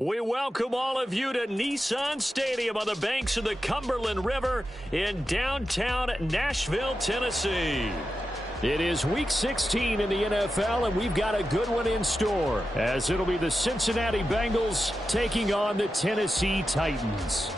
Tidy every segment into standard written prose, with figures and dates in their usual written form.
We welcome all of you to Nissan Stadium on the banks of the Cumberland River in downtown Nashville, Tennessee. It is Week 16 in the NFL, and we've got a good one in store, as it'll be the Cincinnati Bengals taking on the Tennessee Titans.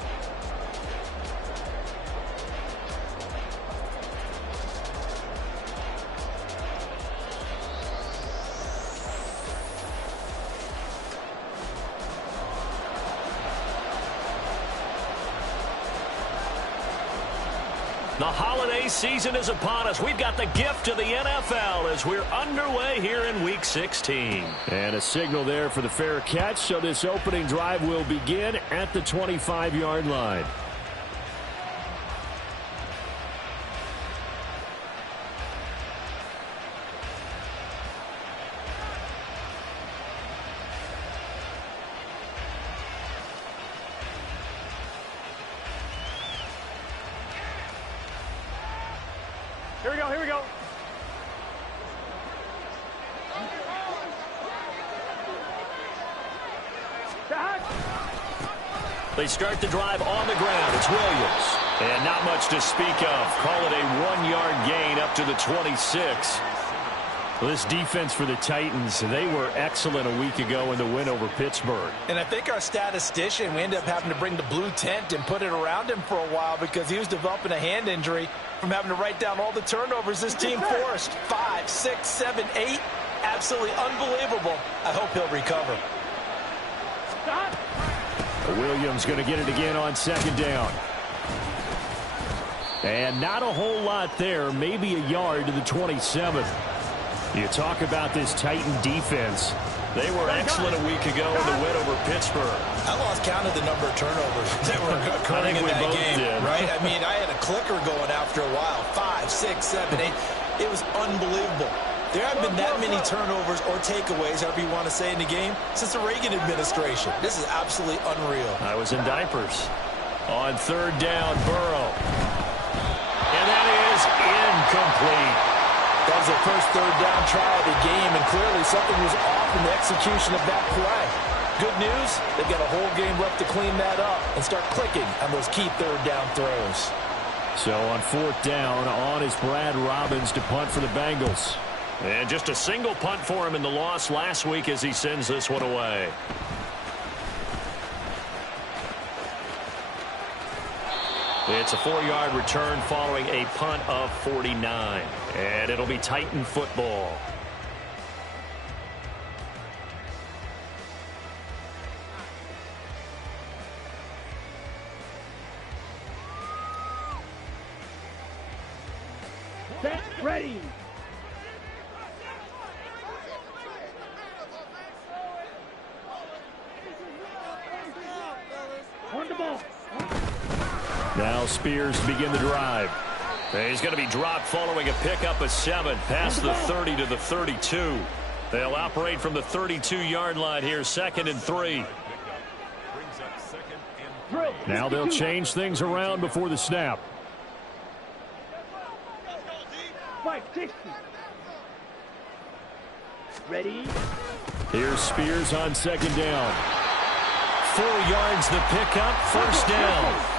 The holiday season is upon us. We've got the gift of the NFL as we're underway here in Week 16. And a signal there for the fair catch, so this opening drive will begin at the 25-yard line. Here we go. They start the drive on the ground. It's Williams. And not much to speak of. Call it a 1-yard gain up to the 26. Well, this defense for the Titans, they were excellent a week ago in the win over Pittsburgh. And I think our statistician, we ended up having to bring the blue tent and put it around him for a while because he was developing a hand injury from having to write down all the turnovers this team forced. 5, 6, 7, 8. Absolutely unbelievable. I hope he'll recover. Williams going to get it again on second down. And not a whole lot there, maybe a yard to the 27th. You talk about this Titan defense. They were excellent a week ago in the win over Pittsburgh. I lost count of the number of turnovers that were occurring in that game, right? I mean, I had a clicker going after a while. 5, 6, 7, 8. It was unbelievable. There haven't been that many turnovers or takeaways, however you want to say, in the game since the Reagan administration. This is absolutely unreal. I was in diapers. On third down, Burrow. And that is incomplete. That was their first third down try of the game, and clearly something was off in the execution of that play. Good news, they've got a whole game left to clean that up and start clicking on those key third down throws. So on fourth down, on is Brad Robbins to punt for the Bengals. And just a single punt for him in the loss last week as he sends this one away. It's a 4-yard return following a punt of 49. And it'll be Titan football. Set, ready. On the ball. Now Spears begin the drive. He's going to be dropped following a pickup of 7 past the 30 to the 32. They'll operate from the 32-yard line here, 2nd and 3. Now they'll change things around before the snap. 560. Ready. Here's Spears on 2nd down. 4 yards the pickup, 1st down.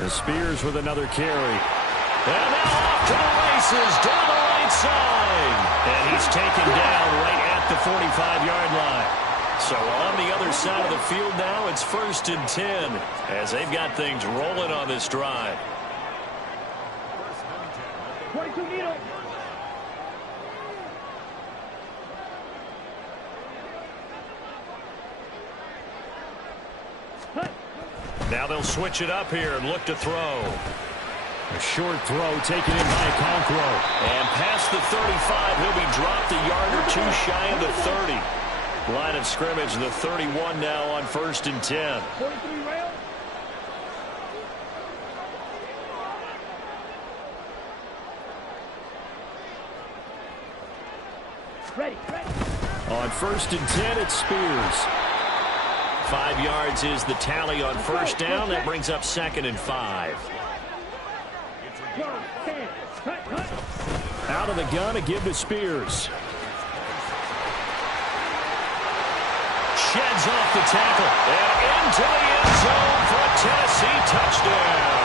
And Spears with another carry. And now off to the races down the right side. And he's taken down right at the 45-yard line. So on the other side of the field now, it's 1st and 10 as they've got things rolling on this drive. 22 needle. Now they'll switch it up here and look to throw. A short throw taken in by Conquero. And past the 35, he'll be dropped a yard or 2 shy of the 30. Line of scrimmage, the 31 now on 1st and 10. 43 rail. Ready. On 1st and 10, it's Spears. 5 yards is the tally on first down. That brings up 2nd and 5. Out of the gun, a give to Spears. Sheds off the tackle and into the end zone for a Tennessee touchdown.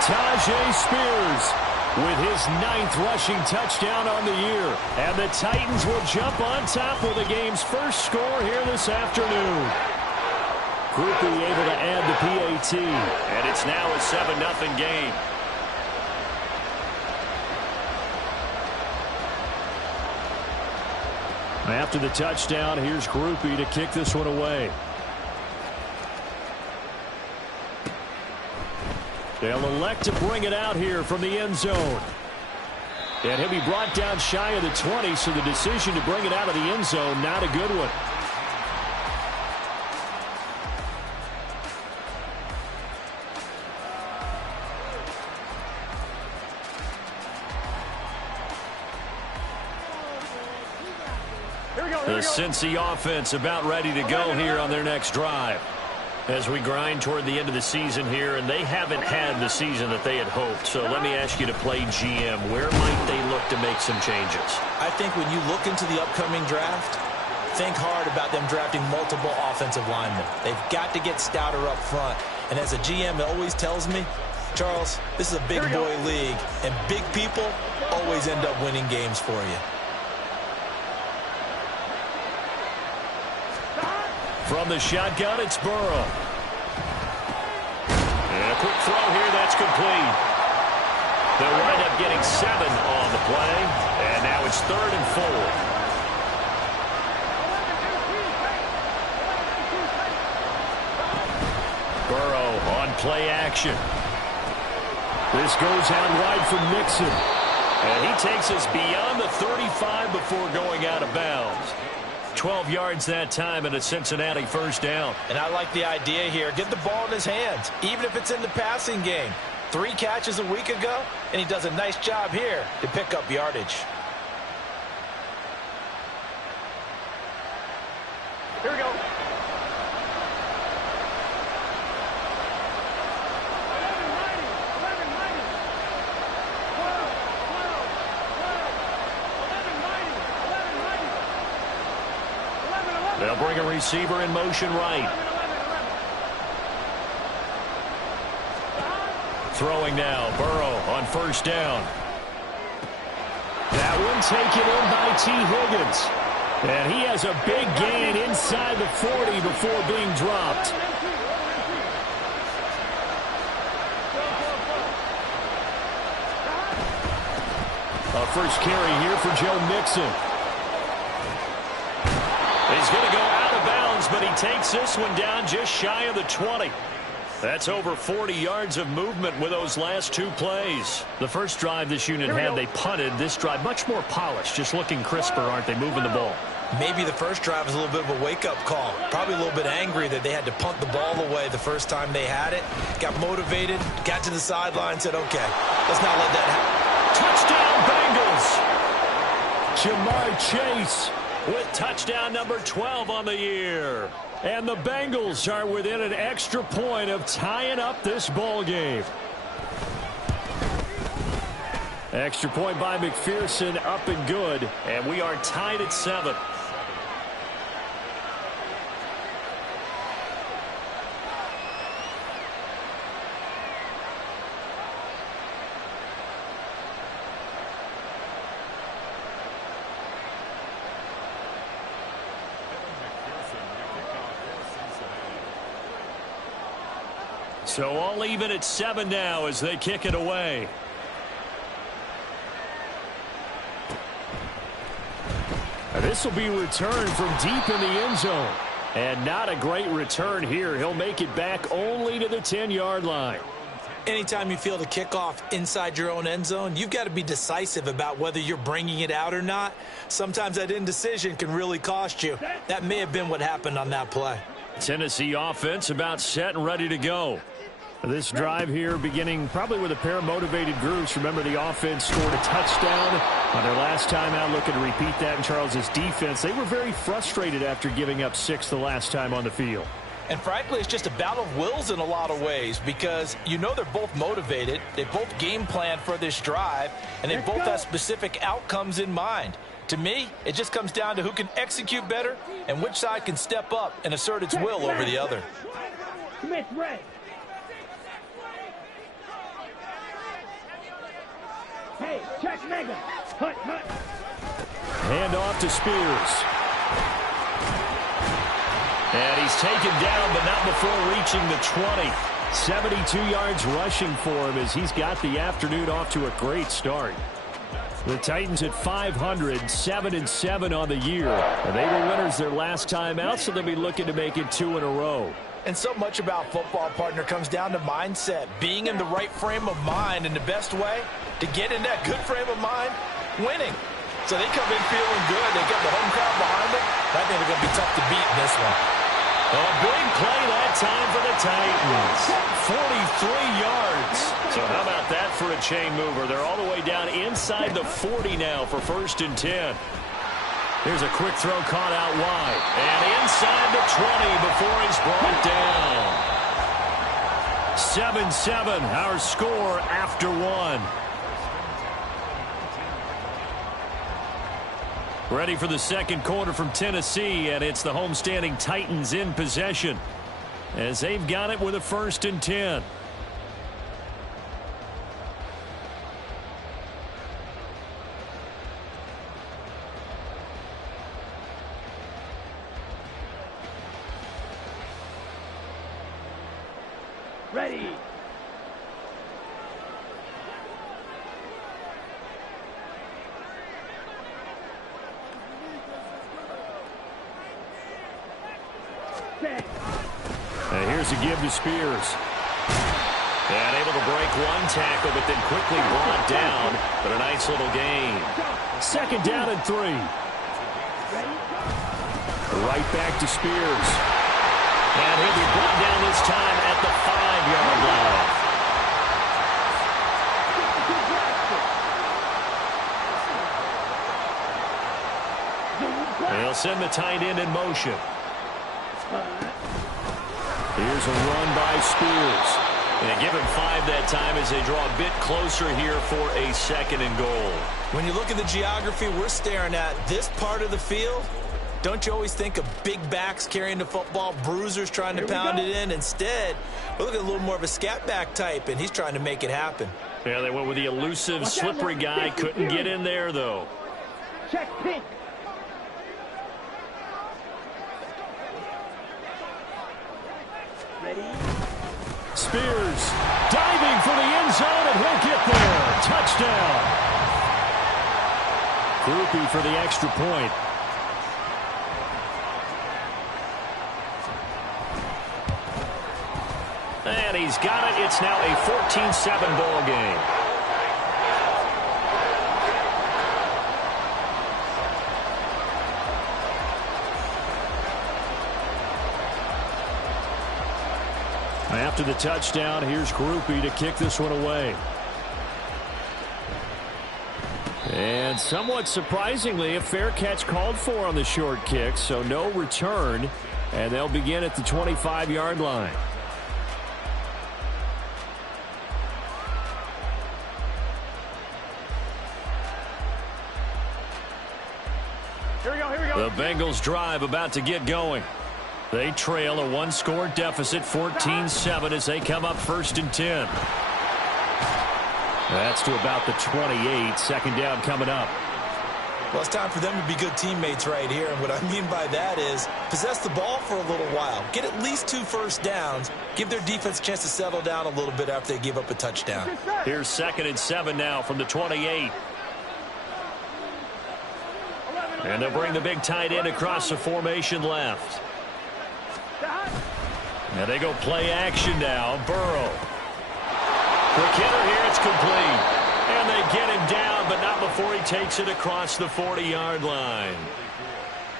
Tyjae Spears with his 9th rushing touchdown on the year. And the Titans will jump on top with the game's first score here this afternoon. Grupe able to add the PAT. And it's now a 7-0 game. After the touchdown, here's Grupe to kick this one away. They'll elect to bring it out here from the end zone. And he'll be brought down shy of the 20, so the decision to bring it out of the end zone, not a good one. The Cincy offense about ready to go here on their next drive. As we grind toward the end of the season here, and they haven't had the season that they had hoped. So let me ask you to play GM. Where might they look to make some changes? I think when you look into the upcoming draft, think hard about them drafting multiple offensive linemen. They've got to get stouter up front. And as a GM, it always tells me, Charles, this is a big boy league, and big people always end up winning games for you. From the shotgun, it's Burrow. And a quick throw here, that's complete. They'll wind up getting 7 on the play. And now it's 3rd and 4. Burrow on play action. This goes out wide for Mixon. And he takes us beyond the 35 before going out of bounds. 12 yards that time and a Cincinnati first down. And I like the idea here. Get the ball in his hands, even if it's in the passing game. 3 catches a week ago, and he does a nice job here to pick up yardage. Here we go. They'll bring a receiver in motion right. Throwing now, Burrow on first down. That one taken in by T. Higgins. And he has a big gain inside the 40 before being dropped. A first carry here for Joe Mixon. He's going to go out of bounds, but he takes this one down just shy of the 20. That's over 40 yards of movement with those last 2 plays. The first drive this unit had, they punted. This drive, much more polished, just looking crisper, aren't they, moving the ball? Maybe the first drive was a little bit of a wake-up call. Probably a little bit angry that they had to punt the ball away the first time they had it. Got motivated, got to the sideline, said, okay, let's not let that happen. Touchdown, Bengals! Jamar Chase with touchdown number 12 on the year. And the Bengals are within an extra point of tying up this ball game. Extra point by McPherson, up and good. And we are tied at 7. So all even at 7 now as they kick it away. This will be returned from deep in the end zone. And not a great return here. He'll make it back only to the 10-yard line. Anytime you feel the kickoff inside your own end zone, you've got to be decisive about whether you're bringing it out or not. Sometimes that indecision can really cost you. That may have been what happened on that play. Tennessee offense about set and ready to go. This drive here beginning probably with a pair of motivated groups. Remember, the offense scored a touchdown On their last time out, looking to repeat that in Charles's defense, they were very frustrated after giving up 6 the last time on the field. And frankly, it's just a battle of wills in a lot of ways because you know they're both motivated. They both game plan for this drive, and they both have specific outcomes in mind. To me, it just comes down to who can execute better and which side can step up and assert its will over the other. Smith red. Hey, check mega. Hut, hut. Hand off to Spears. And he's taken down, but not before reaching the 20. 72 yards rushing for him as he's got the afternoon off to a great start. The Titans at 500, 7-7 on the year. And they were winners their last time out, so they'll be looking to make it 2 in a row. And so much about football, partner, comes down to mindset. Being in the right frame of mind, and the best way to get in that good frame of mind, winning. So they come in feeling good. They got the home crowd behind them. I think they're going to be tough to beat in this one. A big play that time for the Titans. 43 yards. So how about that for a chain mover? They're all the way down inside the 40 now for 1st and 10. Here's a quick throw caught out wide. And inside the 20 before he's brought down. 7-7, our score after 1. Ready for the second quarter from Tennessee, and it's the homestanding Titans in possession as they've got it with a 1st and 10. Ready. And here's a give to Spears. And able to break one tackle, but then quickly brought down. But a nice little gain. 2nd down and 3. Right back to Spears. And he'll be brought down this time at the 5-yard line. They'll send the tight end in motion. Here's a run by Spears. And give him 5 that time as they draw a bit closer here for a 2nd and goal. When you look at the geography we're staring at, this part of the field, don't you always think of big backs carrying the football, bruisers trying to pound it in? Instead, we're looking at a little more of a scat back type, and he's trying to make it happen. Yeah, they went with the elusive, slippery guy. Couldn't get in there, though. Check pink. Ready. Spears diving for the end zone, and he'll get there. Touchdown. Groupie for the extra point. And he's got it. It's now a 14-7 ball game. After the touchdown, here's Groupie to kick this one away. And somewhat surprisingly, a fair catch called for on the short kick, so no return, and they'll begin at the 25-yard line. Here we go. The Bengals drive about to get going. They trail a 1-score deficit, 14-7, as they come up 1st and 10. That's to about the 28. 2nd down coming up. Well, it's time for them to be good teammates right here. And what I mean by that is possess the ball for a little while. Get at least 2 first downs. Give their defense a chance to settle down a little bit after they give up a touchdown. Here's 2nd and 7 now from the 28. And they'll bring the big tight end across the formation left. And they go play action now. Burrow. Quick hitter here. It's complete. And they get him down, but not before he takes it across the 40-yard line.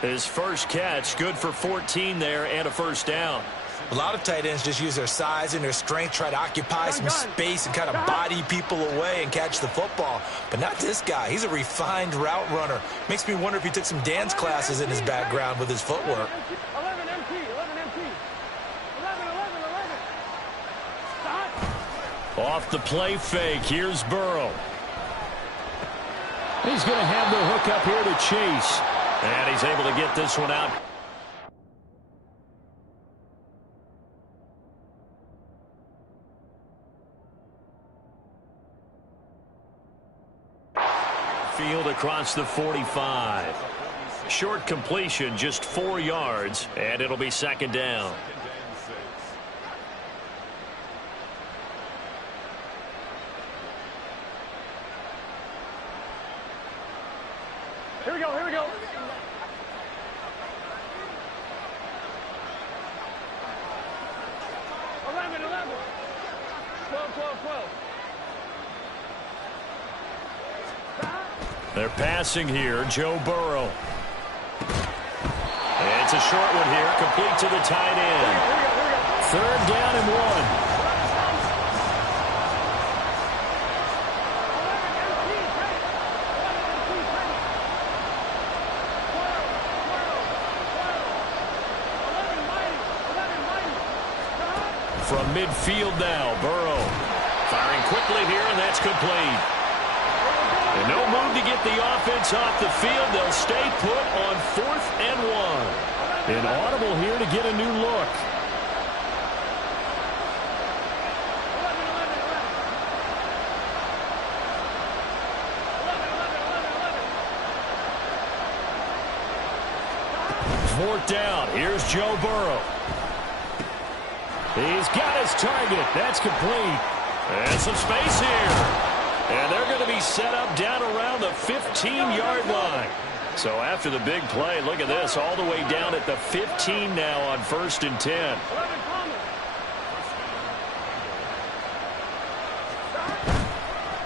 His first catch, good for 14 there and a 1st down. A lot of tight ends just use their size and their strength, try to occupy some space and kind of body people away and catch the football. But not this guy. He's a refined route runner. Makes me wonder if he took some dance classes in his background with his footwork. 11 MT, 11 MT. 11, 11, 11. Off the play fake, here's Burrow. He's going to have the hook up here to Chase. And he's able to get this one out. Field across the 45. Short completion, just 4 yards, and it'll be second down. Here we go, here we go. 11, 11. 12, 12, 12. They're passing here, Joe Burrow. It's a short one here, complete to the tight end. Third down and 1. From midfield now, Burrow firing quickly here, and that's complete. And no move to get the offense off the field. They'll stay put on 4th and 1. An audible here to get a new look. Fourth down. Here's Joe Burrow. He's got his target. That's complete. And some space here. And they're going to be set up down around the 15-yard line. So after the big play, look at this, all the way down at the 15 now on 1st and 10.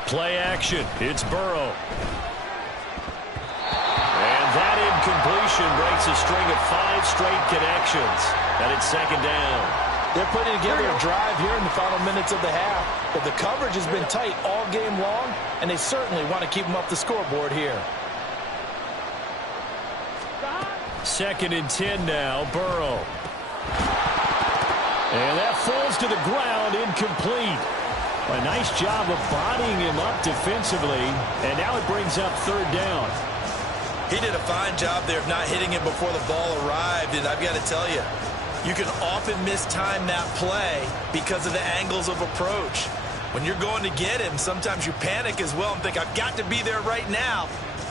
Play action. It's Burrow. And that incompletion breaks a string of 5 straight connections. And it's second down. They're putting together a drive here in the final minutes of the half. But the coverage has been tight all game long, and they certainly want to keep them up the scoreboard here. 2nd and 10 now, Burrow. And that falls to the ground, incomplete. A nice job of bodying him up defensively, and now it brings up 3rd down. He did a fine job there of not hitting it before the ball arrived, and I've got to tell you, you can often mistime that play because of the angles of approach. When you're going to get him, sometimes you panic as well and think, I've got to be there right now.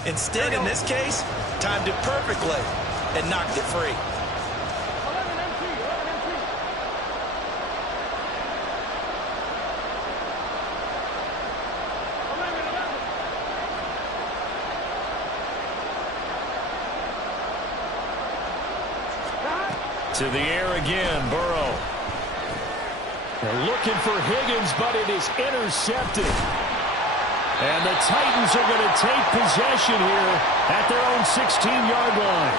Instead, in this case, timed it perfectly and knocked it free. 11 MT, 11 MT. 11, 11. To the air again, Burrow. They're looking for Higgins, but it is intercepted. And the Titans are going to take possession here at their own 16-yard line.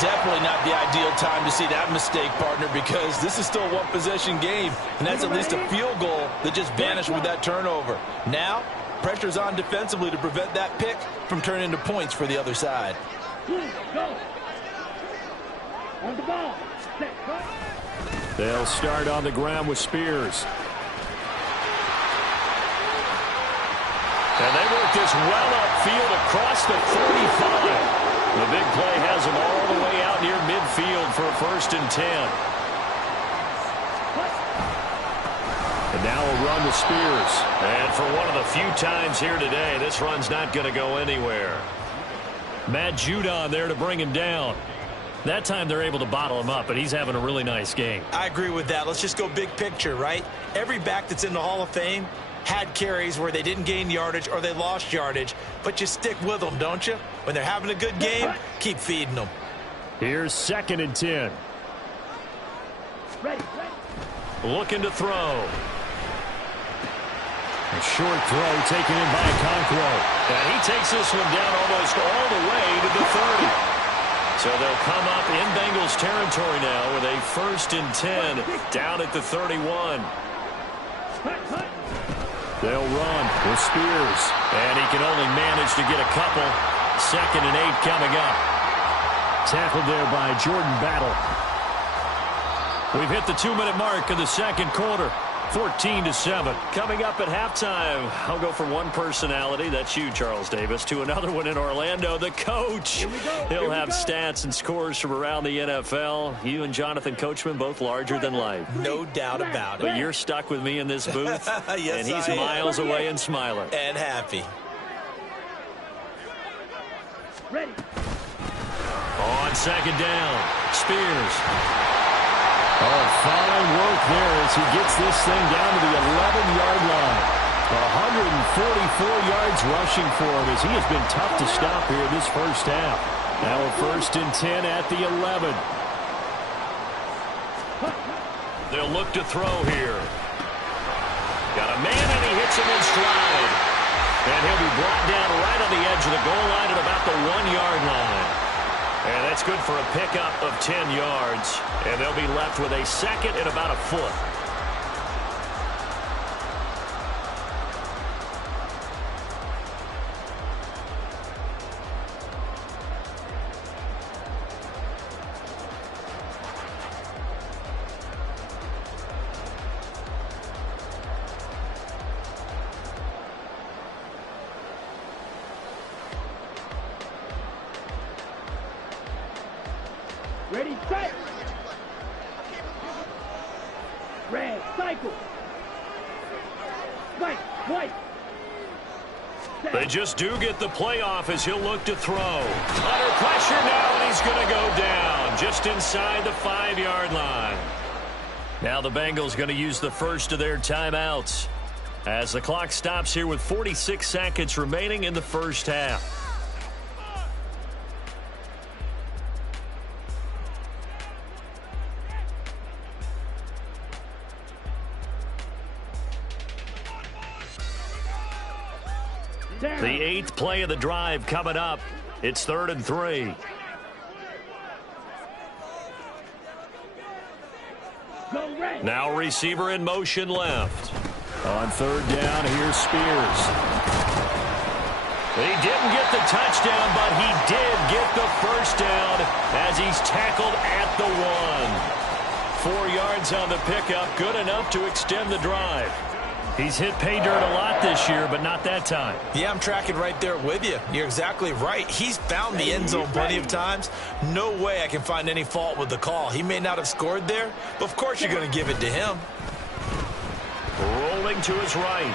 Definitely not the ideal time to see that mistake, partner, because this is still a one-possession game, and that's at least a field goal that just vanished with that turnover. Now, pressure's on defensively to prevent that pick from turning into points for the other side. Go. On the ball. Set, cut. They'll start on the ground with Spears. And they work this well upfield across the 45. The big play has them all the way out near midfield for a 1st and 10. And now a run to Spears. And for one of the few times here today, this run's not going to go anywhere. Matt Judon there to bring him down. That time they're able to bottle him up, but he's having a really nice game. I agree with that. Let's just go big picture, right? Every back that's in the Hall of Fame had carries where they didn't gain yardage or they lost yardage, but you stick with them, don't you? When they're having a good game, keep feeding them. Here's 2nd and 10. Ready. Looking to throw. A short throw taken in by Conquo. And he takes this one down almost all the way to the 30. So they'll come up in Bengals territory now with a 1st and 10 down at the 31. They'll run with Spears. And he can only manage to get a couple. 2nd and 8 coming up. Tackled there by Jordan Battle. We've hit the 2-minute mark in the 2nd quarter. 14-7. Coming up at halftime, I'll go from one personality, that's you, Charles Davis, to another one in Orlando, the coach. He'll have stats and scores from around the NFL. You and Jonathan Coachman both larger than life. No doubt about it. But you're stuck with me in this booth, yes, and he's miles away and smiling. And happy. Ready. On 2nd down, Spears. Oh, fine work there as he gets this thing down to the 11-yard line. 144 yards rushing for him as he has been tough to stop here this first half. Now a 1st and 10 at the 11. They'll look to throw here. Got a man and he hits him in stride. And he'll be brought down right on the edge of the goal line at about the 1-yard line. And that's good for a pickup of 10 yards. And they'll be left with a 2nd and about a foot. Ready, set. Red, cycle. White, white. They just do get the playoff as he'll look to throw. Under pressure now, and he's going to go down just inside the 5-yard line. Now the Bengals going to use the first of their timeouts as the clock stops here with 46 seconds remaining in the first half. The 8th play of the drive coming up. It's 3rd and 3. Now receiver in motion left. On 3rd down, here's Spears. He didn't get the touchdown, but he did get the first down as he's tackled at the 1. 4 yards on the pickup, good enough to extend the drive. He's hit pay dirt a lot this year, but not that time. Yeah, I'm tracking right there with you. You're exactly right. He's found the end zone plenty of times. No way I can find any fault with the call. He may not have scored there, but of course you're going to give it to him. Rolling to his right.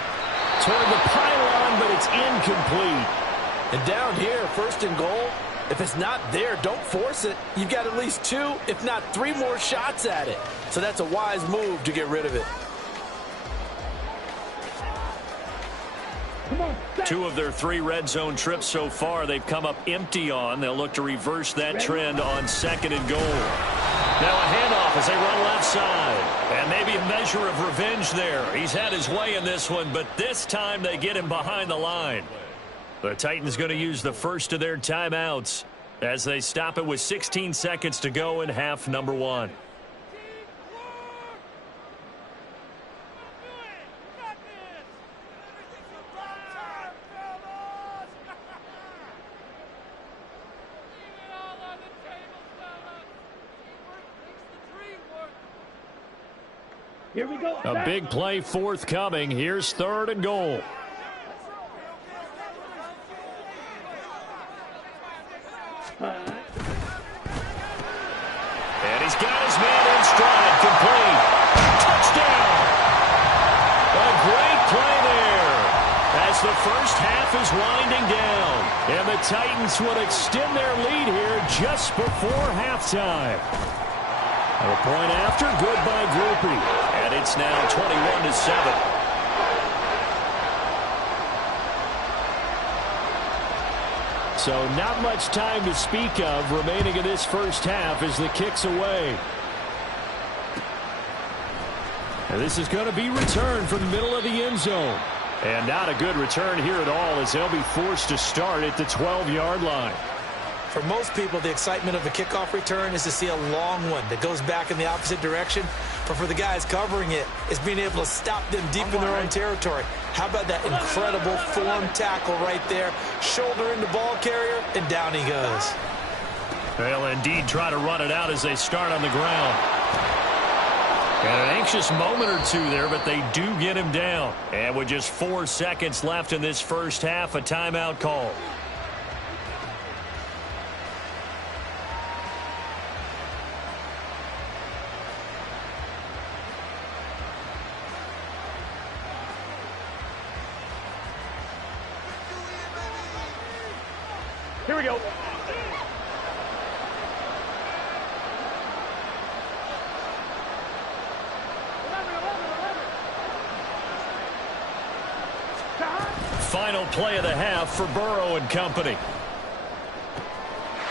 Toward the pylon, but it's incomplete. And down here, 1st and goal, if it's not there, don't force it. You've got at least 2, if not 3 more shots at it. So that's a wise move to get rid of it. 2 of their 3 red zone trips so far they've come up empty on. They'll look to reverse that trend on 2nd and goal. Now a handoff as they run left side. And maybe a measure of revenge there. He's had his way in this one, but this time they get him behind the line. The Titans going to use the first of their timeouts as they stop it with 16 seconds to go in half number 1. Here we go. A big play forthcoming. Here's 3rd and goal. And he's got his man in stride. Complete. Touchdown. A great play there as the first half is winding down. And the Titans will extend their lead here just before halftime. A point after, good by Grupe. And it's now 21-7. So not much time to speak of remaining in this first half as the kick's away. And this is going to be returned from the middle of the end zone. And not a good return here at all as they'll be forced to start at the 12-yard line. For most people, the excitement of a kickoff return is to see a long one that goes back in the opposite direction. But for the guys covering it, it's being able to stop them deep in their own territory. How about that incredible form tackle right there? Shoulder into ball carrier, and down he goes. They'll indeed try to run it out as they start on the ground. And an anxious moment or two there, but they do get him down. And with just 4 seconds left in this first half, a timeout call. Here we go. Final play of the half for Burrow and company.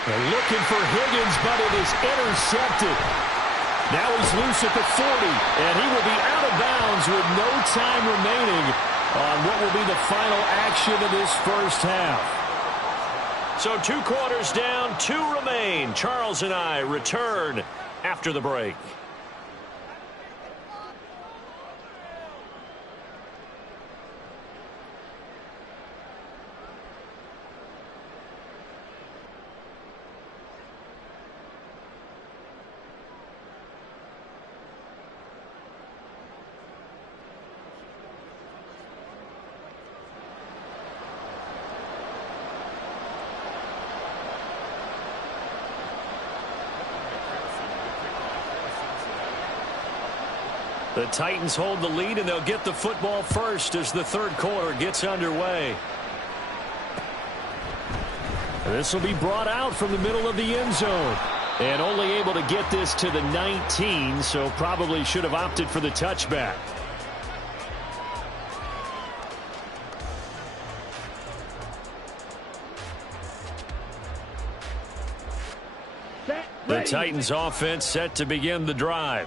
They're looking for Higgins, but it is intercepted. Now he's loose at the 40, and he will be out of bounds with no time remaining on what will be the final action of this first half. So 2 quarters down, 2 remain. Charles and I return after the break. The Titans hold the lead, and they'll get the football first as the third quarter gets underway. This will be brought out from the middle of the end zone. And only able to get this to the 19, so probably should have opted for the touchback. The Titans offense set to begin the drive.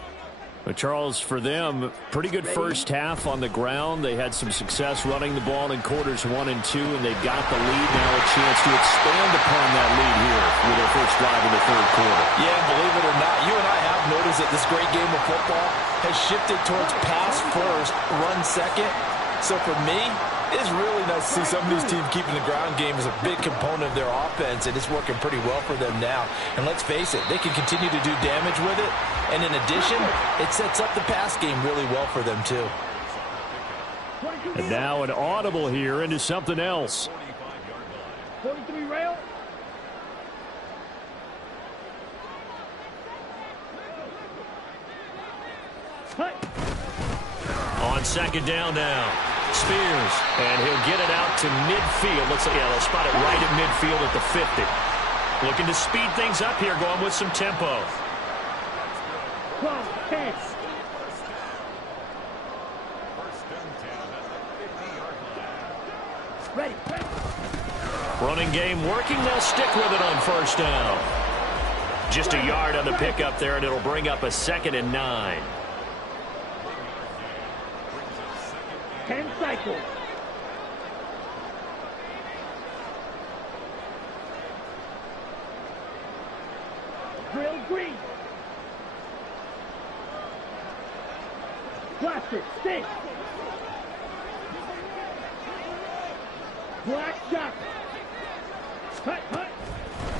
But Charles, for them, pretty good first half on the ground. They had some success running the ball in quarters 1 and 2, and they've got the lead now, a chance to expand upon that lead here with their first drive in the third quarter. Yeah, believe it or not, you and I have noticed that this great game of football has shifted towards pass first, run second. So for me, it's really nice to see some of these teams keeping the ground game as a big component of their offense, and it's working pretty well for them now. And let's face it, they can continue to do damage with it. And in addition, it sets up the pass game really well for them, too. And now an audible here into something else. 43 rail. On second down now. Spears, and he'll get it out to midfield. They'll spot it right at midfield at the 50. Looking to speed things up here, going with some tempo. Ready. Running game working. They'll stick with it on first down. Just a yard on the pickup there, and it'll bring up a 2nd and 9. 10 cycles. Drill green. Plastic, 6. Black shot. Hut.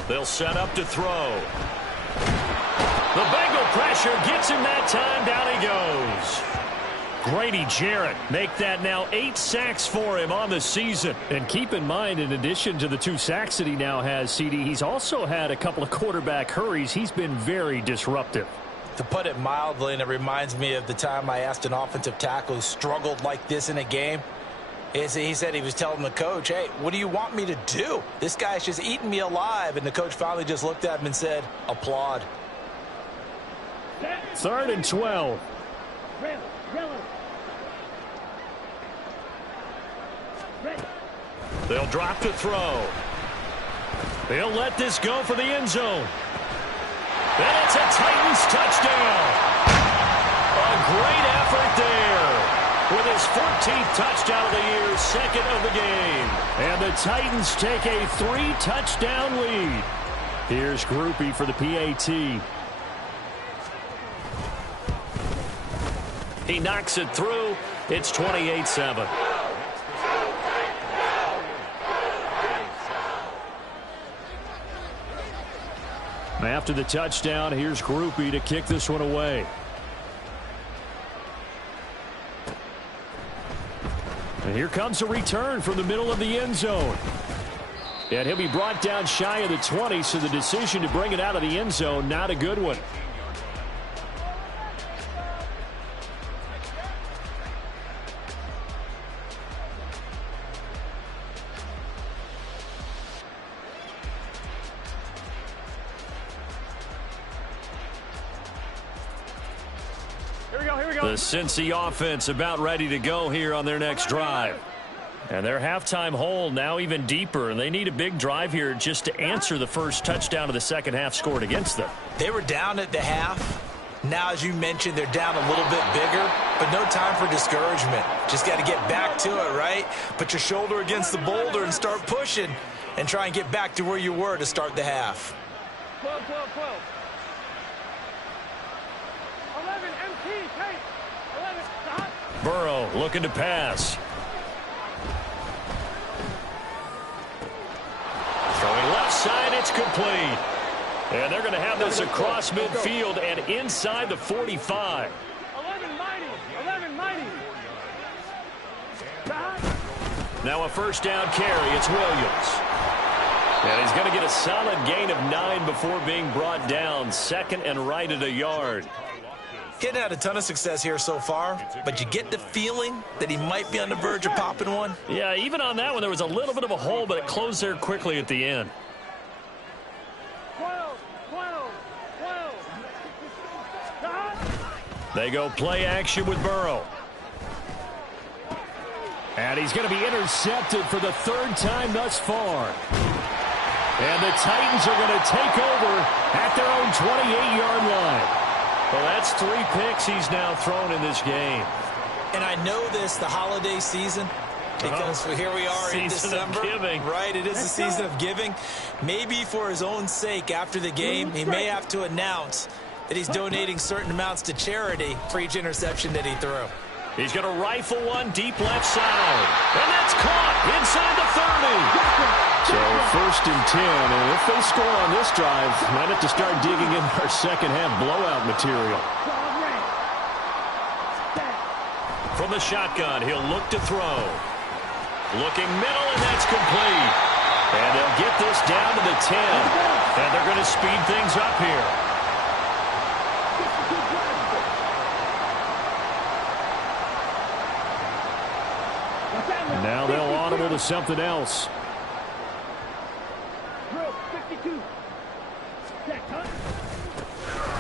They'll set up to throw. The Bengal pressure gets him that time. Down he goes. Grady Jarrett make that now 8 sacks for him on the season. And keep in mind, in addition to the 2 sacks that he now has, CD, he's also had a couple of quarterback hurries. He's been very disruptive. To put it mildly, and it reminds me of the time I asked an offensive tackle who struggled like this in a game. He said he was telling the coach, hey, what do you want me to do? This guy's just eating me alive. And the coach finally just looked at him and said, applaud. 3rd and 12. Yellow. They'll drop to throw. They'll let this go for the end zone. And it's a Titans touchdown. A great effort there. With his 14th touchdown of the year, 2nd of the game. And the Titans take a 3-touchdown lead. Here's Grupe for the PAT. He knocks it through. It's 28-7. After the touchdown, here's Grupe to kick this one away. And here comes a return from the middle of the end zone. And he'll be brought down shy of the 20, so the decision to bring it out of the end zone, not a good one. The Cincy offense about ready to go here on their next drive. And their halftime hole now even deeper, and they need a big drive here just to answer the first touchdown of the second half scored against them. They were down at the half. Now, as you mentioned, they're down a little bit bigger, but no time for discouragement. Just got to get back to it, right? Put your shoulder against the boulder and start pushing and try and get back to where you were to start the half. 12, 12, 12. 11, MT, take. 11, stop. Burrow looking to pass. Throwing left side, it's complete. And they're going to have this across midfield and inside the 45. 11, mighty. 11, mighty. Now a first down carry. It's Williams. And he's going to get a solid gain of 9 before being brought down. Second and right at a yard. Getting had a ton of success here so far, but you get the feeling that he might be on the verge of popping one. Yeah, even on that one, there was a little bit of a hole, but it closed there quickly at the end. 12, 12, 12. They go play action with Burrow. And he's going to be intercepted for the third time thus far. And the Titans are going to take over at their own 28-yard line. Well, that's 3 picks he's now thrown in this game. And I know this, the holiday season, because here we are in December. Giving. Right, it is the season of giving. Maybe for his own sake after the game, he may have to announce that he's donating certain amounts to charity for each interception that he threw. He's going to rifle one deep left side. And that's caught inside the 30. So first and 10. And if they score on this drive, might have to start digging in our second half blowout material. From the shotgun, he'll look to throw. Looking middle, and that's complete. And they'll get this down to the 10. And they're going to speed things up here. Now they'll audible to something else.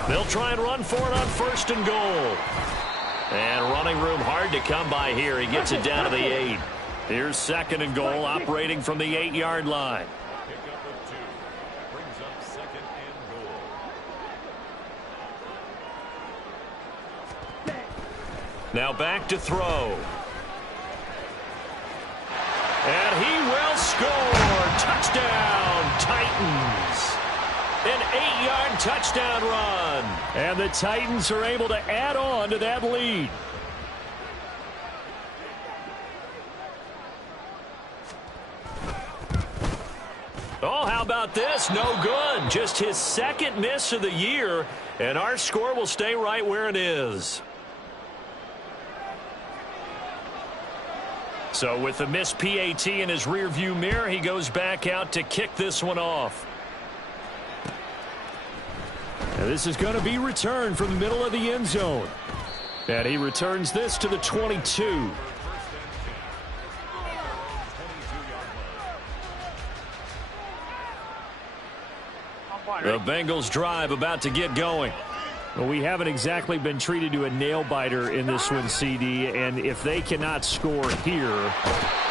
They'll try and run for it on first and goal. And running room hard to come by here. He gets it down to the 8. Here's second and goal, operating from the 8-yard line. Now back to throw. And he will score. Touchdown, Titans. An 8-yard touchdown run. And the Titans are able to add on to that lead. Oh, how about this? No good. Just his second miss of the year. And our score will stay right where it is. So with the missed PAT in his rearview mirror, he goes back out to kick this one off. And this is going to be returned from the middle of the end zone. And he returns this to the 22. The Bengals drive about to get going. Well, we haven't exactly been treated to a nail-biter in this one, CD, and if they cannot score here,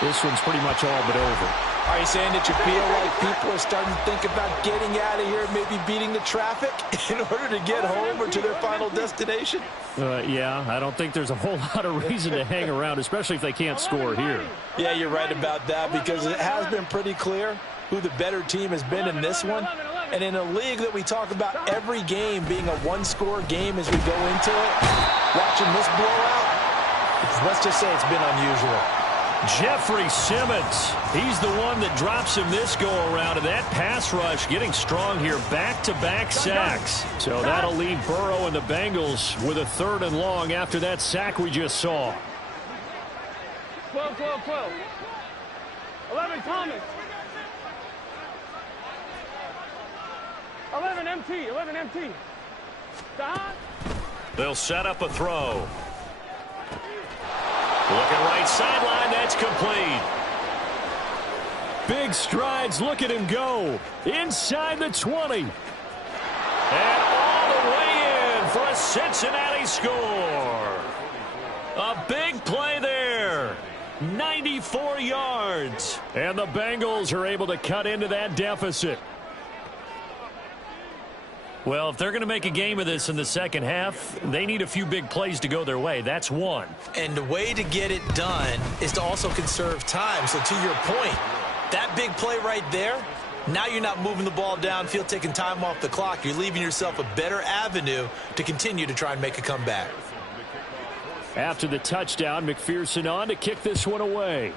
this one's pretty much all but over. Are you saying that you feel like people are starting to think about getting out of here, maybe beating the traffic in order to get home or to their final destination? Yeah, I don't think there's a whole lot of reason to hang around, especially if they can't score here. Yeah, you're right about that, because it has been pretty clear who the better team has been in this one. And in a league that we talk about every game being a one-score game as we go into it, watching this blowout, let's just say it's been unusual. Jeffrey Simmons, he's the one that drops him this go-around, and that pass rush getting strong here, back-to-back sacks. So that'll leave Burrow and the Bengals with a 3rd and long after that sack we just saw. 12, 12, 12. 11, Thomas. 11, MT. 11, MT. Don. They'll set up a throw. Looking right sideline, that's complete. Big strides, look at him go. Inside the 20. And all the way in for a Cincinnati score. A big play there. 94 yards. And the Bengals are able to cut into that deficit. Well, if they're going to make a game of this in the second half, they need a few big plays to go their way. That's one. And the way to get it done is to also conserve time. So to your point, that big play right there, now you're not moving the ball downfield, taking time off the clock. You're leaving yourself a better avenue to continue to try and make a comeback. After the touchdown, McPherson on to kick this one away.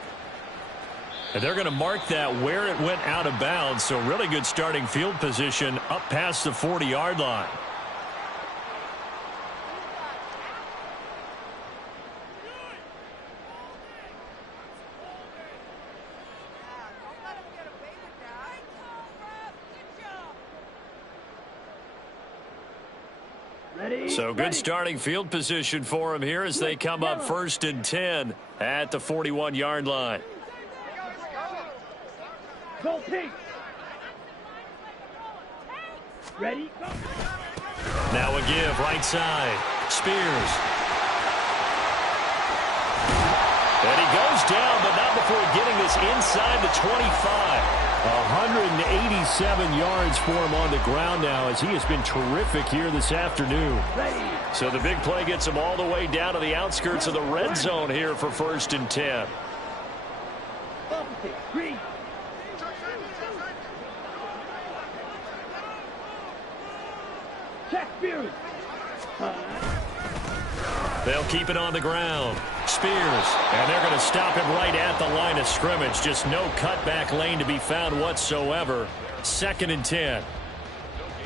And they're going to mark that where it went out of bounds, so really good starting field position up past the 40-yard line. So good starting field position for them here as they come up 1st and 10 at the 41-yard line. Go pink. Ready? Go. Now a give right side. Spears. And he goes down, but not before getting this inside the 25. 187 yards for him on the ground now as he has been terrific here this afternoon. So the big play gets him all the way down to the outskirts of the red zone here for 1st and 10. They'll keep it on the ground. Spears, and they're going to stop him right at the line of scrimmage. Just no cutback lane to be found whatsoever. 2nd and 10.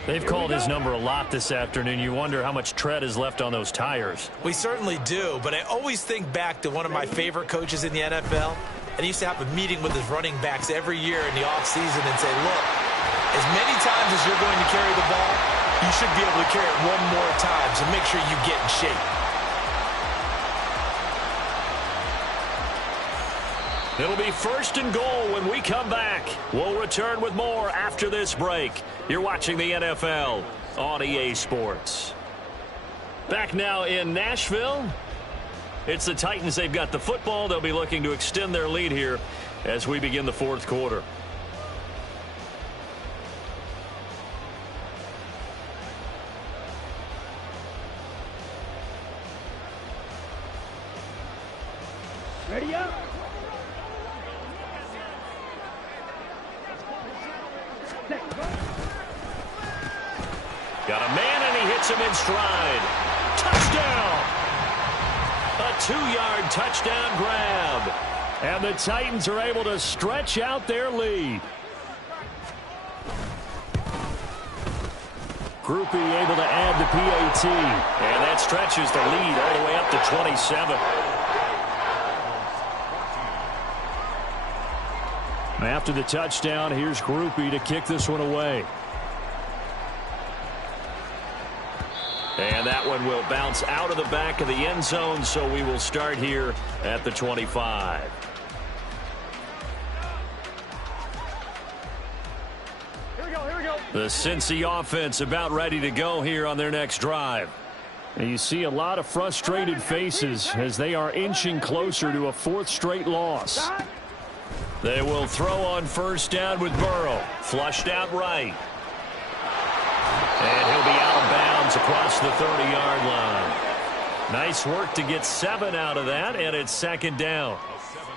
They've called his number a lot this afternoon. You wonder how much tread is left on those tires. We certainly do, but I always think back to one of my favorite coaches in the NFL. And he used to have a meeting with his running backs every year in the offseason and say, look, as many times as you're going to carry the ball, you should be able to carry it one more time, so make sure you get in shape. It'll be 1st and goal when we come back. We'll return with more after this break. You're watching the NFL on EA Sports. Back now in Nashville. It's the Titans. They've got the football. They'll be looking to extend their lead here as we begin the 4th quarter. Ready up. Got a man, and he hits him in stride. Touchdown! A 2-yard touchdown grab. And the Titans are able to stretch out their lead. Groupie able to add the PAT. And that stretches the lead all the way up to 27. After the touchdown, here's Groupie to kick this one away. And that one will bounce out of the back of the end zone, so we will start here at the 25. Here we go, here we go. The Cincy offense about ready to go here on their next drive. And you see a lot of frustrated faces as they are inching closer to a 4th straight loss. They will throw on 1st down with Burrow. Flushed out right. And he'll be out of bounds across the 30-yard line. Nice work to get 7 out of that, and it's 2nd down.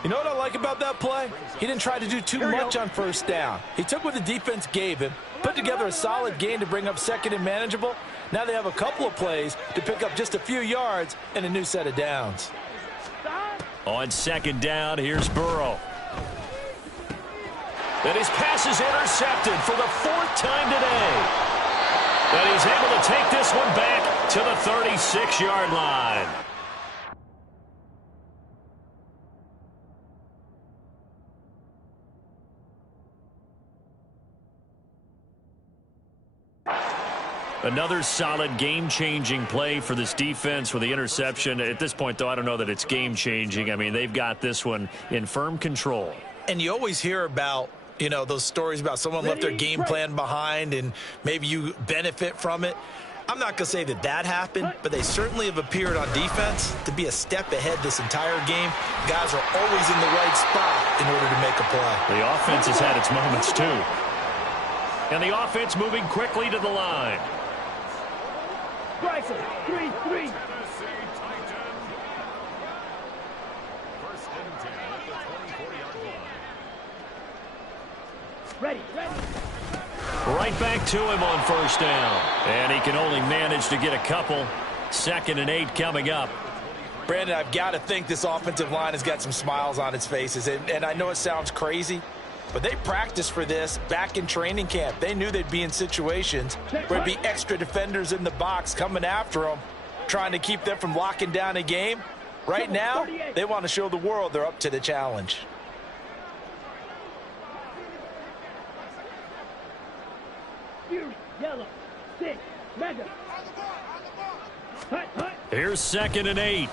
You know what I like about that play? He didn't try to do too much on 1st down. He took what the defense gave him, put put together a solid game to bring up second and manageable. Now they have a couple of plays to pick up just a few yards and a new set of downs. On second down, here's Burrow. And his pass is intercepted for the 4th time today. And he's able to take this one back to the 36-yard line. Another solid game-changing play for this defense with the interception. At this point, though, I don't know that it's game-changing. I mean, they've got this one in firm control. And you always hear about, you know, those stories about someone left their game plan behind and maybe you benefit from it. I'm not going to say that that happened, but they certainly have appeared on defense to be a step ahead this entire game. Guys are always in the right spot in order to make a play. The offense has had its moments, too. And the offense moving quickly to the line. Bryson, 3-3. Ready. Right back to him on first down. And he can only manage to get a couple. 2nd and 8 coming up. Brandon, I've got to think this offensive line has got some smiles on its faces. And I know it sounds crazy, but they practiced for this back in training camp. They knew they'd be in situations where there'd be extra defenders in the box coming after them, trying to keep them from locking down a game. Right now, they want to show the world they're up to the challenge. Yellow, 6, mega. Here's 2nd and 8.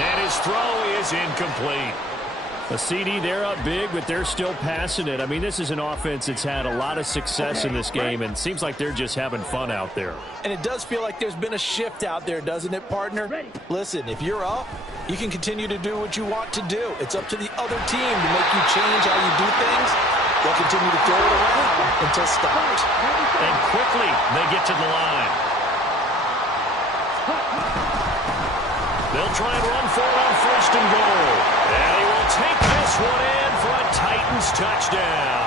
And his throw is incomplete. A CD, they're up big, but they're still passing it. I mean, this is an offense that's had a lot of success in this game, and it seems like they're just having fun out there. And it does feel like there's been a shift out there, doesn't it, partner? Listen, if you're up, you can continue to do what you want to do. It's up to the other team to make you change how you do things. They'll continue to throw it around until stopped. And quickly, they get to the line. They'll try and run for it on 1st and goal. And he will take this one in for a Titans touchdown.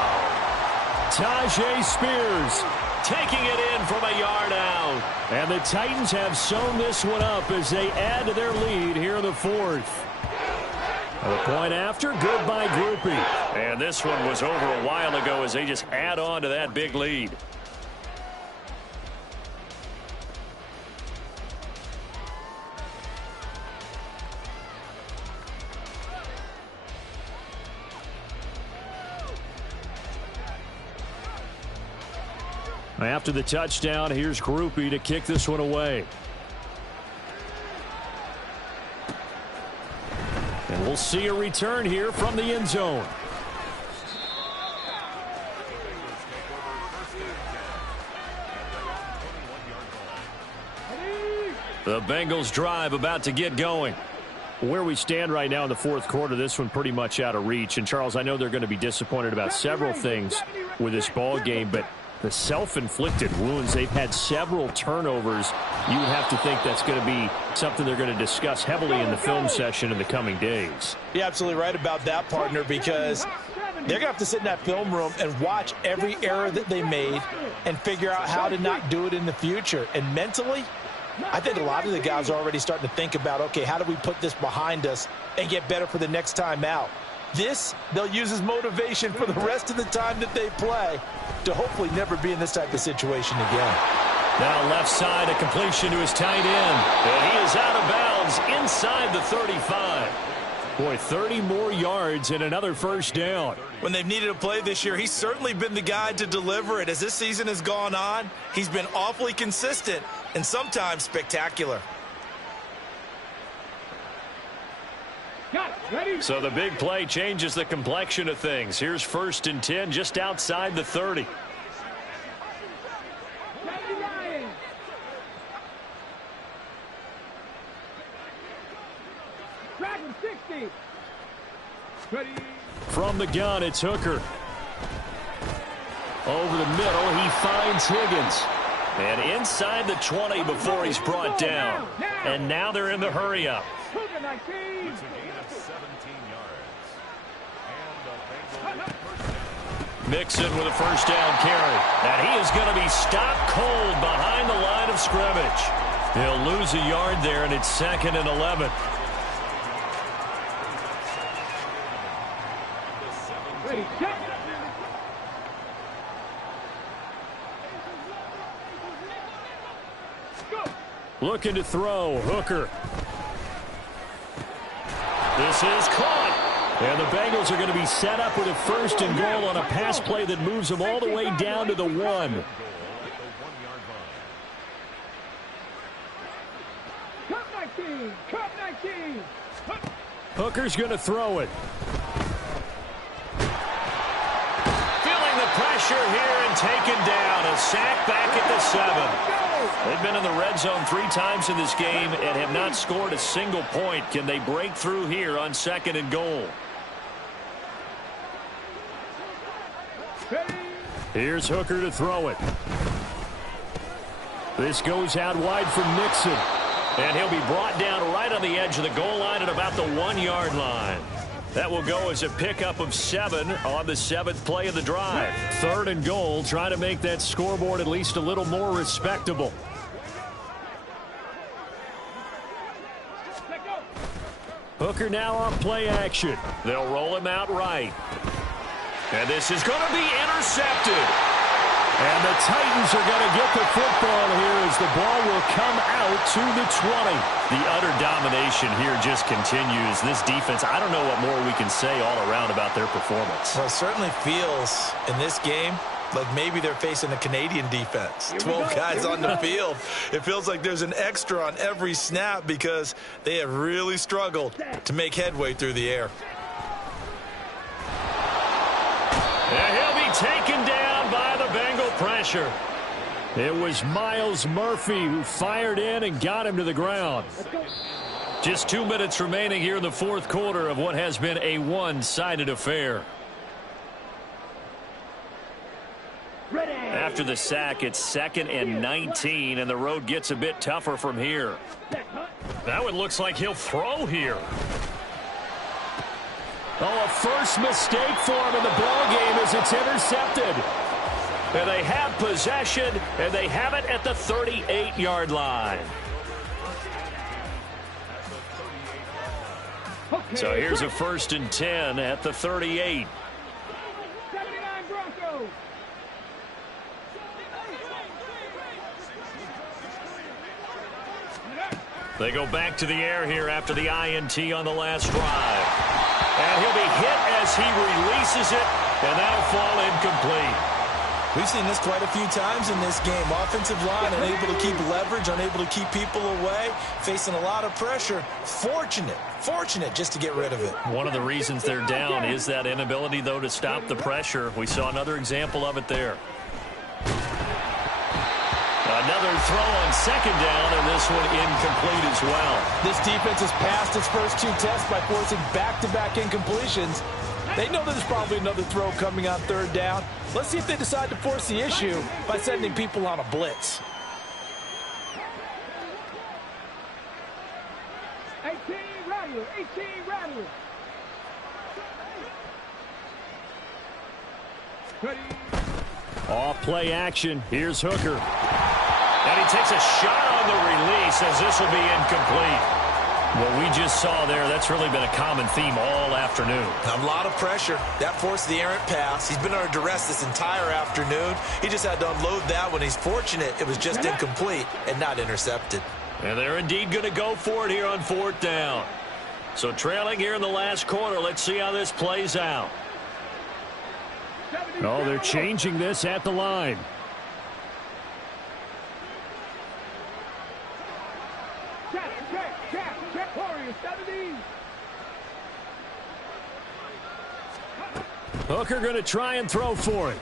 Tyjae Spears taking it in from a yard out. And the Titans have sewn this one up as they add to their lead here in the 4th. The point after, good by Grupe. And this one was over a while ago as they just add on to that big lead. After the touchdown, here's Grupe to kick this one away. And we'll see a return here from the end zone. The Bengals drive about to get going. Where we stand right now in the 4th quarter, this one pretty much out of reach. And, Charles, I know they're going to be disappointed about several things with this ball game, but the self-inflicted wounds, they've had several turnovers. You would have to think that's going to be something they're going to discuss heavily in the film session in the coming days. You're absolutely right about that, partner, because they're going to have to sit in that film room and watch every error that they made and figure out how to not do it in the future. And mentally, I think a lot of the guys are already starting to think about, okay, how do we put this behind us and get better for the next time out? This, they'll use as motivation for the rest of the time that they play to hopefully never be in this type of situation again. Now left side, a completion to his tight end. And he is out of bounds inside the 35. Boy, 30 more yards and another first down. When they've needed a play this year, he's certainly been the guy to deliver it. As this season has gone on, he's been awfully consistent and sometimes spectacular. So the big play changes the complexion of things. Here's 1st and 10 just outside the 30. From the gun, it's Hooker. Over the middle, he finds Higgins. And inside the 20 before he's brought down. And now they're in the hurry-up. Mixon with a first down carry. And he is going to be stopped cold behind the line of scrimmage. He'll lose a yard there, and it's 2nd and 11. Ready, set. Go. Looking to throw. Hooker. This is caught. And the Bengals are going to be set up with a 1st and goal on a pass play that moves them all the way down to the 1. Cup 19. Cup 19. Hooker's going to throw it. Feeling the pressure here and taken down. A sack back at the 7. They've been in the red zone 3 times in this game and have not scored a single point. Can they break through here on 2nd and goal? Here's Hooker to throw it. This goes out wide for Mixon. And he'll be brought down right on the edge of the goal line at about the 1-yard line. That will go as a pickup of 7 on the 7th play of the drive. 3rd and goal, trying to make that scoreboard at least a little more respectable. Hooker now on play action. They'll roll him out right. And this is going to be intercepted. And the Titans are going to get the football here as the ball will come out to the 20. The utter domination here just continues. This defense, I don't know what more we can say all around about their performance. Well, it certainly feels in this game like maybe they're facing a Canadian defense. 12 guys on the field. It feels like there's an extra on every snap because they have really struggled to make headway through the air. And he'll be taken down by the Bengal pressure. It was Myles Murphy who fired in and got him to the ground. Just 2 minutes remaining here in the 4th quarter of what has been a one-sided affair. After the sack, it's 2nd and 19, and the road gets a bit tougher from here. Now it looks like he'll throw here. Oh, a first mistake for him in the ball game as it's intercepted. And they have possession, and they have it at the 38-yard line. So here's a 1st and 10 at the 38. 79 Broncos. They go back to the air here after the INT on the last drive. And he'll be hit as he releases it, and that'll fall incomplete. We've seen this quite a few times in this game. Offensive line unable to keep leverage, unable to keep people away, facing a lot of pressure. Fortunate just to get rid of it. One of the reasons they're down is that inability, though, to stop the pressure. We saw another example of it there. Another throw on 2nd down, and this one incomplete as well. This defense has passed its first 2 tests by forcing back-to-back incompletions. They know there's probably another throw coming on 3rd down. Let's see if they decide to force the issue by sending people on a blitz. 18 Rattler. 18 Rattler. Ready. Off play action. Here's Hooker. And he takes a shot on the release as this will be incomplete. What we just saw there, that's really been a common theme all afternoon. A lot of pressure. That forced the errant pass. He's been under duress this entire afternoon. He just had to unload that one. He's fortunate it was just incomplete and not intercepted. And they're indeed going to go for it here on 4th down. So trailing here in the last quarter. Let's see how this plays out. Oh, they're changing this at the line. Check, Warriors, 70. Hooker going to try and throw for it.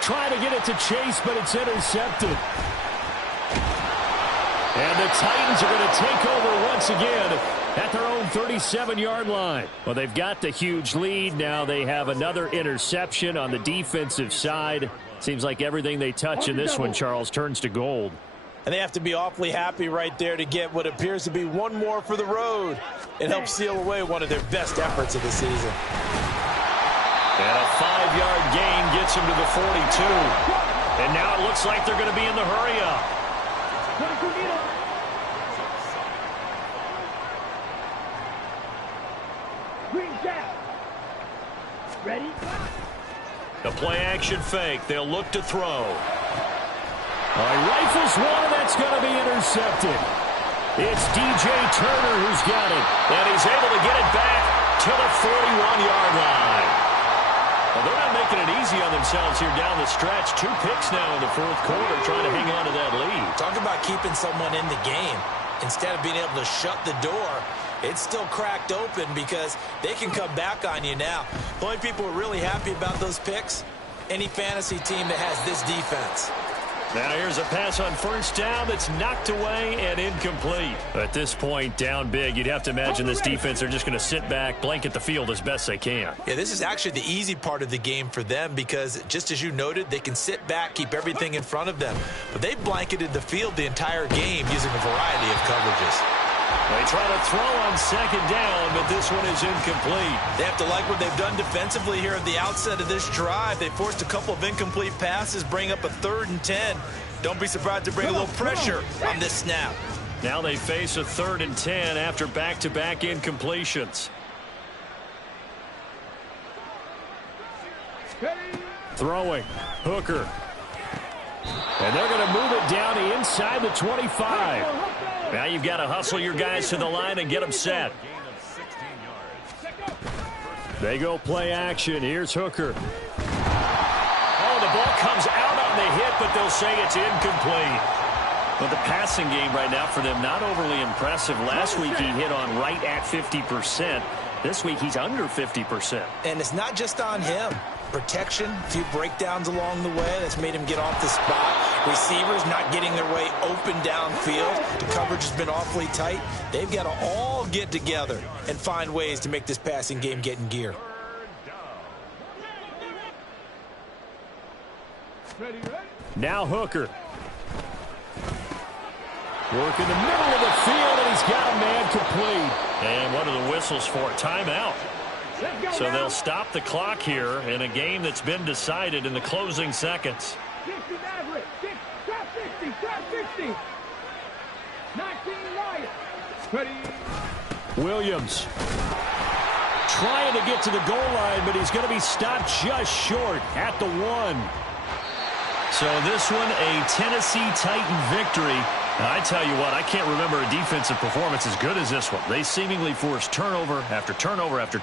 Trying to get it to Chase, but it's intercepted. And the Titans are going to take over once again at their own 37-yard line. Well, they've got the huge lead. Now they have another interception on the defensive side. Seems like everything they touch in this one, Charles, turns to gold. And they have to be awfully happy right there to get what appears to be one more for the road. It helps seal away one of their best efforts of the season. And a 5-yard gain gets him to the 42. And now it looks like they're going to be in the hurry-up. Ready? The play-action fake. They'll look to throw. Rifles one, and that's going to be intercepted. It's DJ Turner who's got it. And he's able to get it back to the 41-yard line. Well, they're not making it easy on themselves here down the stretch. 2 picks now in the fourth quarter trying to hang on to that lead. Talk about keeping someone in the game. Instead of being able to shut the door, it's still cracked open because they can come back on you now. The only people who are really happy about those picks, any fantasy team that has this defense. Now here's a pass on first down that's knocked away and incomplete. At this point, down big, you'd have to imagine this defense are just going to sit back, blanket the field as best they can. Yeah, this is actually the easy part of the game for them because, just as you noted, they can sit back, keep everything in front of them. But they blanketed the field the entire game using a variety of coverages. They try to throw on second down, but this one is incomplete. They have to like what they've done defensively here at the outset of this drive. They forced a couple of incomplete passes, bring up a 3rd and 10. Don't be surprised to bring a little pressure on this snap. Now they face a 3rd and 10 after back-to-back incompletions. Throwing. Hooker. And they're going to move it down to inside the 25. Now you've got to hustle your guys to the line and get them set. They go play action. Here's Hooker. Oh, the ball comes out on the hit, but they'll say it's incomplete. But the passing game right now for them, not overly impressive. Last week he hit on right at 50%. This week he's under 50%. And it's not just on him. Protection, a few breakdowns along the way. That's made him get off the spot. Receivers not getting their way open downfield. The coverage has been awfully tight. They've got to all get together and find ways to make this passing game get in gear. Now Hooker. Work in the middle of the field, and he's got a man complete. And what are the whistles for? Timeout. So they'll stop the clock here in a game that's been decided in the closing seconds. 60 Maverick, 60. 19 Wyatt. Ready. Williams trying to get to the goal line, but he's going to be stopped just short at the 1. So this one, a Tennessee Titan victory. I tell you what, I can't remember a defensive performance as good as this one. They seemingly forced turnover after turnover after